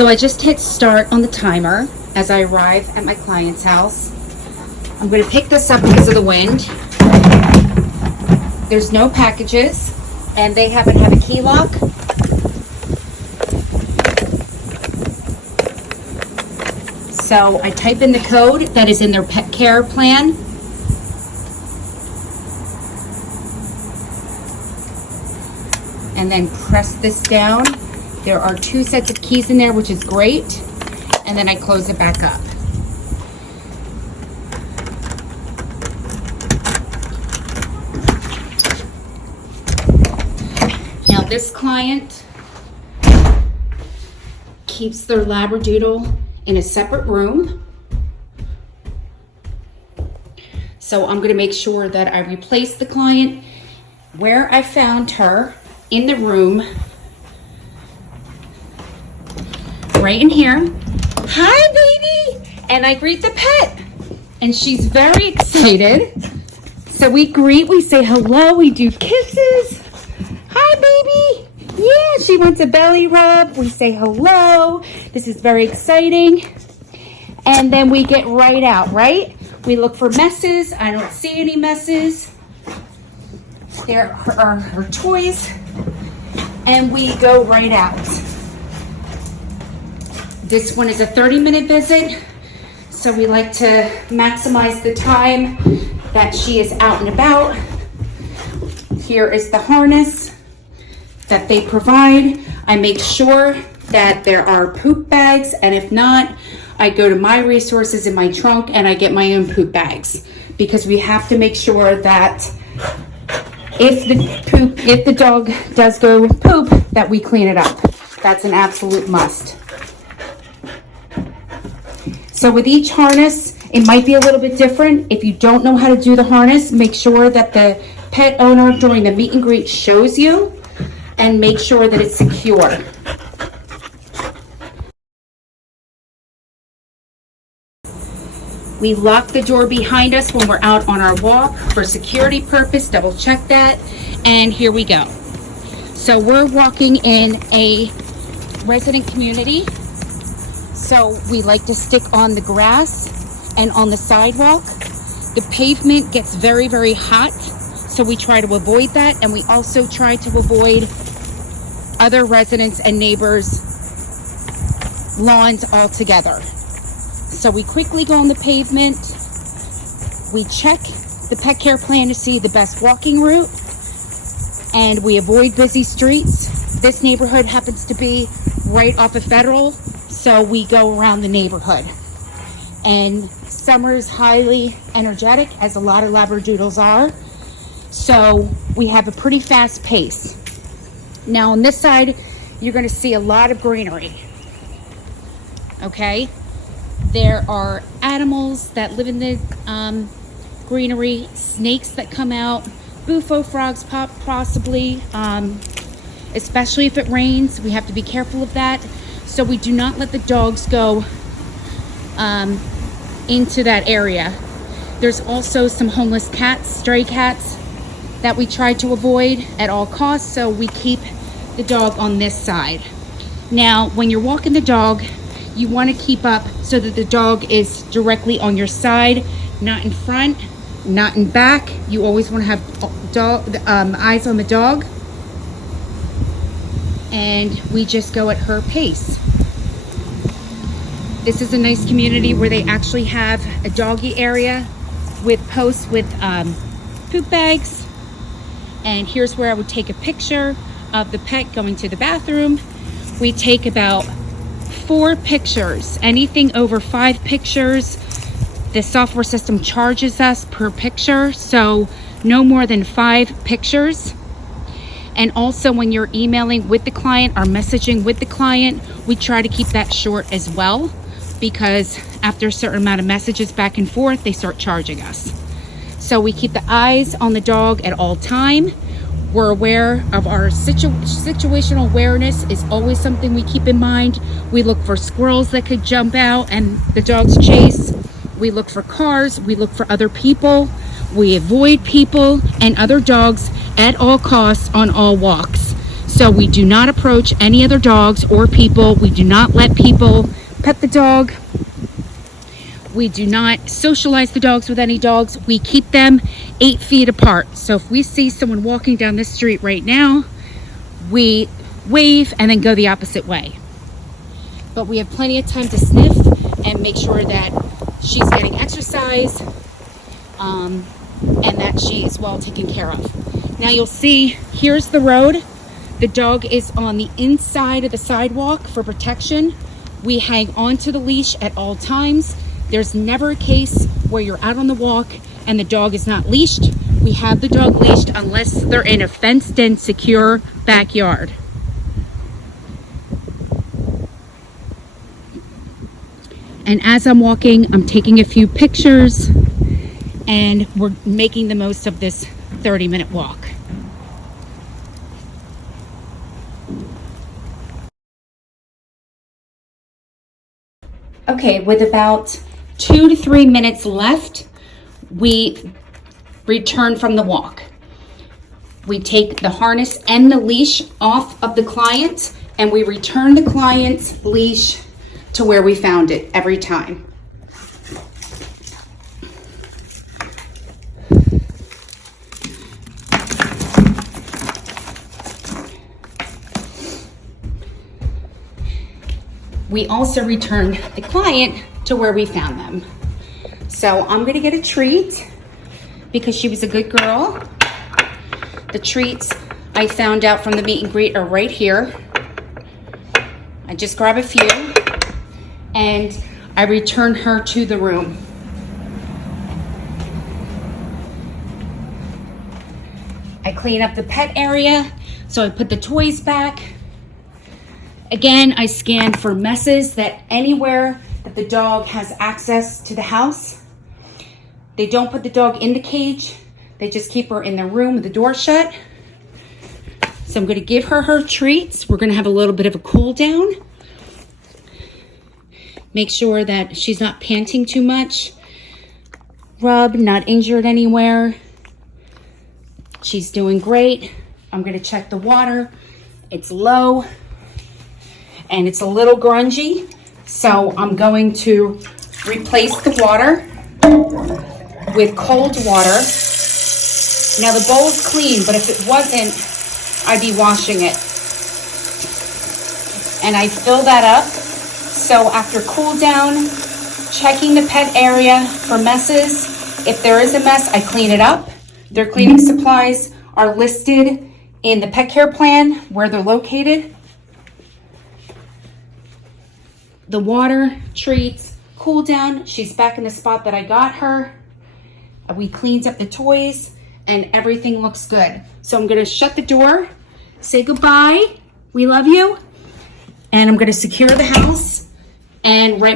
So I just hit start on the timer as I arrive at my client's house. I'm going to pick this up because of the wind. There's no packages, and they happen to have a key lock. So I type in the code that is in their pet care plan. And then press this down. There are 2 sets of keys in there, which is great. And then I close it back up. Now this client keeps their Labradoodle in a separate room. So I'm going to make sure that I replace the client where I found her, in the room, right in here. Hi, baby! And I greet the pet. And she's very excited. So we greet, we say hello, we do kisses. Hi, baby! Yeah, she wants a belly rub. We say hello. This is very exciting. And then we get right out, right? We look for messes. I don't see any messes. There are her toys. And we go right out. This one is a 30-minute visit. So we like to maximize the time that she is out and about. Here is the harness that they provide. I make sure that there are poop bags, and if not, I go to my resources in my trunk and I get my own poop bags, because we have to make sure that if the dog does go poop, that we clean it up. That's an absolute must. So with each harness, it might be a little bit different. If you don't know how to do the harness, make sure that the pet owner during the meet and greet shows you, and make sure that it's secure. We lock the door behind us when we're out on our walk for security purpose. Double check that. And here we go. So we're walking in a resident community. So we like to stick on the grass and on the sidewalk. The pavement gets very, very hot. So we try to avoid that. And we also try to avoid other residents and neighbors' lawns altogether. So we quickly go on the pavement. We check the pet care plan to see the best walking route, and we avoid busy streets. This neighborhood happens to be right off of Federal, so we go around the neighborhood. And summer is highly energetic, as a lot of Labradoodles are, so we have a pretty fast pace. Now on this side, you're going to see a lot of greenery. Okay? There are animals that live in the greenery, snakes that come out, bufo frogs possibly, especially if it rains. We have to be careful of that. So we do not let the dogs go into that area. There's also some homeless cats, stray cats, that we try to avoid at all costs, so we keep the dog on this side. Now, when you're walking the dog, you want to keep up so that the dog is directly on your side, not in front, not in back. You always want to have eyes on the dog. And we just go at her pace. This is a nice community where they actually have a doggy area with posts with poop bags. And here's where I would take a picture of the pet going to the bathroom. We take about 4 pictures. Anything over 5 pictures, the software system charges us per picture, so no more than 5 pictures. And also when you're emailing with the client or messaging with the client, we try to keep that short as well, because after a certain amount of messages back and forth, they start charging us. So we keep the eyes on the dog at all time. We're aware of our situational awareness is always something we keep in mind. We look for squirrels that could jump out and the dogs chase. We look for cars. We look for other people. We avoid people and other dogs at all costs on all walks. So we do not approach any other dogs or people. We do not let people pet the dog. We do not socialize the dogs with any dogs. We keep them 8 feet apart. So if we see someone walking down this street right now, we wave and then go the opposite way. But we have plenty of time to sniff and make sure that she's getting exercise and that she is well taken care of. Now you'll see, here's the road. The dog is on the inside of the sidewalk for protection. We hang onto the leash at all times. There's never a case where you're out on the walk and the dog is not leashed. We have the dog leashed unless they're in a fenced-in, secure backyard. And as I'm walking, I'm taking a few pictures and we're making the most of this 30-minute walk. Okay, with about 2 to 3 minutes left, we return from the walk. We take the harness and the leash off of the client and we return the client's leash to where we found it every time. We also return the client to where we found them. So I'm gonna get a treat because she was a good girl. The treats I found out from the meet and greet are right here. I just grab a few and I return her to the room. I clean up the pet area, so I put the toys back. Again, I scan for messes that anywhere that the dog has access to the house. They don't put the dog in the cage. They just keep her in the room with the door shut. So I'm gonna give her her treats. We're gonna have a little bit of a cool down. Make sure that she's not panting too much. Rub, not injured anywhere. She's doing great. I'm gonna check the water. It's low. And it's a little grungy, so I'm going to replace the water with cold water. Now the bowl's clean, but if it wasn't, I'd be washing it. And I fill that up. So after cool down, checking the pet area for messes. If there is a mess, I clean it up. Their cleaning supplies are listed in the pet care plan where they're located. The water, treats, cool down. She's back in the spot that I got her. We cleaned up the toys and everything looks good. So I'm gonna shut the door, say goodbye, we love you, and I'm gonna secure the house and write